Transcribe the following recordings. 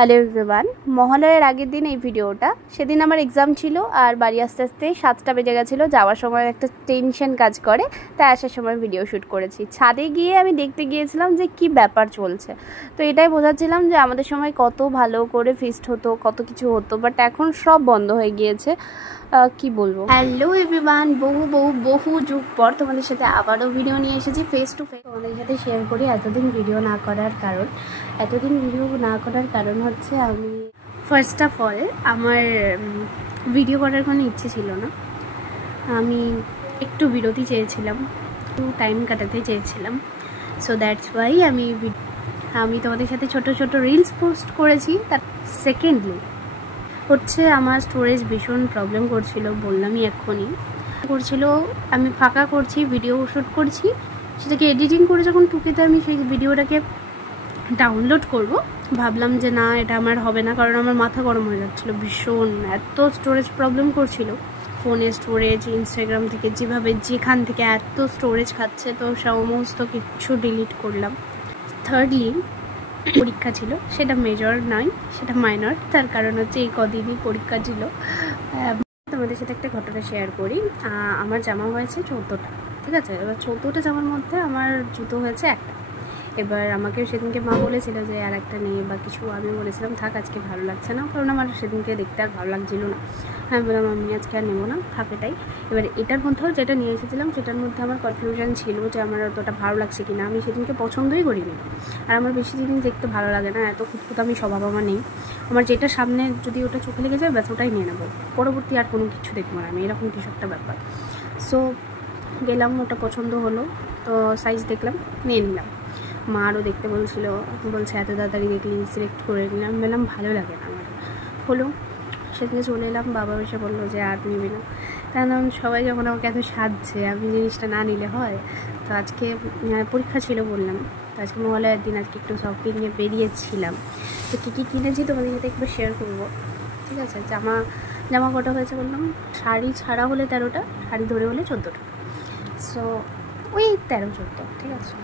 Hello everyone, মহালয়ার আগের দিন এই ভিডিওটা। সেদিন আমার এক্সাম ছিল আর বাড়ি আস্তে আস্তে 7টা বেজে গেছিলো। যাওয়ার সময় একটা টেনশন কাজ করে, তাই আসার সময় ভিডিও শ্যুট করেছি। ছাদে গিয়ে আমি দেখতে গিয়েছিলাম যে কি ব্যাপার চলছে। তো এটাই বোঝাচ্ছিলাম যে আমাদের সময় কত ভালো করে ফিস্ট হতো, কত কিছু হতো, বাট এখন সব বন্ধ হয়ে গিয়েছে। কি বলবো। হ্যালো এভরিওয়ান, বহু যুগ পর তোমাদের সাথে আবারও ভিডিও নিয়ে এসেছি ফেস টু ফেস। তোমাদের সাথে শেয়ার করি এতদিন ভিডিও না করার কারণ হচ্ছে আমি ফার্স্ট অফ অল আমার ভিডিও করার কোনো ইচ্ছে ছিল না। আমি একটু বিরতি চেয়েছিলাম, একটু টাইম কাটাতে চেয়েছিলাম। সো দ্যাটস ওয়াই আমি তোমাদের সাথে ছোট ছোট রিলস পোস্ট করেছি। তার সেকেন্ডলি হচ্ছে আমার স্টোরেজ ভীষণ প্রবলেম করছিল, বললামই এক্ষুনি করছিল। আমি ফাঁকা করছি, ভিডিও শ্যুট করছি, সেটাকে এডিটিং করে যখন টুকিতে আমি সেই ভিডিওটাকে ডাউনলোড করব, ভাবলাম যে না, এটা আমার হবে না, কারণ আমার মাথা গরম হয়ে যাচ্ছিলো ভীষণ। এত স্টোরেজ প্রবলেম করছিল, ফোনে স্টোরেজ, ইনস্টাগ্রাম থেকে যেখান থেকে এত স্টোরেজ খাচ্ছে, তো সমস্ত কিছু ডিলিট করলাম। থার্ডলি পরীক্ষা ছিল, সেটা মেজর নয়, সেটা মাইনর। তার কারণ হচ্ছে এই কদিনই পরীক্ষা ছিল। তোমাদের সাথে একটা ঘটনা শেয়ার করি। আমার জামা হয়েছে 14টা, ঠিক আছে। এবার 14টা জামার মধ্যে আমার জুতো হয়েছে একটা। এবার আমাকে সেদিনকে মা বলেছিল যে আর একটা নেই বা কিছু। আমি বলেছিলাম থাক, আজকে ভালো লাগছে না, কারণ আমার সেদিনকে দেখতে আর ভালো লাগছিল না। আমি বললাম আমি আজকে আর নেবো না, থাক এটাই। এবার এটার মধ্যেও যেটা নিয়ে এসেছিলাম সেটার মধ্যে আমার কনফিউশন ছিল যে আমার অতটা ভালো লাগছে কিনা। আমি সেদিনকে পছন্দই করিনি, আর আমার বেশি জিনিস দেখতে ভালো লাগে না, এত খুঁতখুঁতামি স্বভাব আমার নেই। আমার যেটা সামনে যদি ওটা চোখে লেগে যায়, ব্যাস ওটাই নিয়ে নেবো, পরবর্তী আর কোনো কিছু দেখবো না আমি, এরকম কিছু একটা ব্যাপার। সো গেলাম, ওটা পছন্দ হলো, তো সাইজ দেখলাম, নিয়ে নিলাম। মা আরও দেখতে বলছিল, বলছে এত তাড়াতাড়ি দেখলি, সিলেক্ট করে নিলাম। বললাম ভালো লাগে না আমার, হলো। সেদিনে চলে এলাম, বাবা এসে বললো যে আর নিবি না। কারণ সবাই যখন আমাকে এত সাজছে, আমি জিনিসটা না নিলে হয়। তো আজকে পরীক্ষা ছিল বললাম, তো আজকে মহালয়ার দিন, আজকে একটু শপিংয়ে বেরিয়েছিলাম। তো কী কী কিনেছি তোমাদের সাথে একটু শেয়ার করবো, ঠিক আছে। জামা কটা হয়েছে বললাম, শাড়ি ছাড়া হলে 13টা, শাড়ি ধরে হলে 14টা। সো ওই 13-14, ঠিক আছে।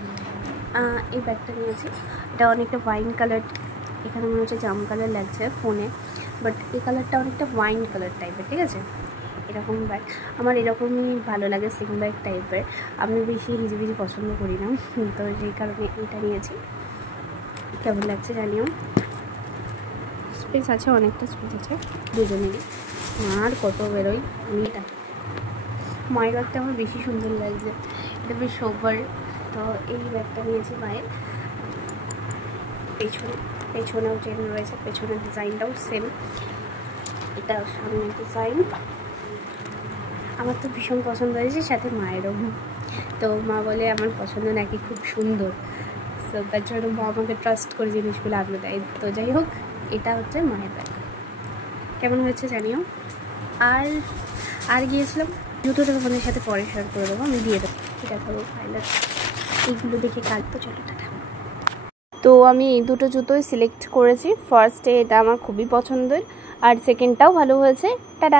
এই ব্যাগটা নিয়েছি, এটা অনেকটা ওয়াইন কালার, এখানে মনে হচ্ছে জাম কালার লাগছে ফোনে, বাট এই কালারটা অনেকটা ওয়াইন কালার টাইপের, ঠিক আছে। এরকম ব্যাগ আমার এরকমই ভালো লাগে, স্লিং ব্যাগ টাইপের। আমি বেশি হিজিবিজি পছন্দ করি না, তো সেই কারণে এটা নিয়েছি। কেমন লাগছে জানিও। স্পেস আছে, অনেকটা স্পেস আছে দুজনেরই। আর কত বেরোই আমি। এটা মায়ের ব্যাগটা আমার বেশি সুন্দর লাগছে, এটা বেশ সোবার। তো এই ব্যাগটা নিয়েছি মায়ের। পেছনেও চেন রয়েছে, পেছনের ডিজাইনটাও সেম, এটা সামনের ডিজাইন। আমার তো ভীষণ পছন্দ হয়েছে, সাথে মায়েরও। তো মা বলে আমার পছন্দ নাকি খুব সুন্দর, সো তার জন্য মা আমাকে ট্রাস্ট করে জিনিসগুলো আনতে দেয়। তো যাই হোক, এটা হচ্ছে মায়ের ব্যাগ, কেমন হয়েছে জানিও। আর গিয়েছিলাম, জুতোটা তোমাদের সাথে পরে শেয়ার করে দেবো, আমি দিয়ে দেবো, এটা করবো ফাইনাল। এইগুলো দেখে কাল তো চলো টাটা। তো আমি এই দুটো জুতোই সিলেক্ট করেছি। ফার্স্টে এটা আমার খুবই পছন্দের, আর সেকেন্ডটাও ভালো হয়েছে। টাটা।